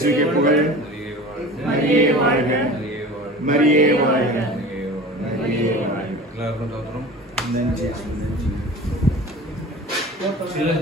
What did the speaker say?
இயேசுவே புகழ். மரியே வாழ்க. மரியே வாழ்க. மரியே வாழ்க. எல்லாருக்கும் தோத்திரம். நன்றி. சில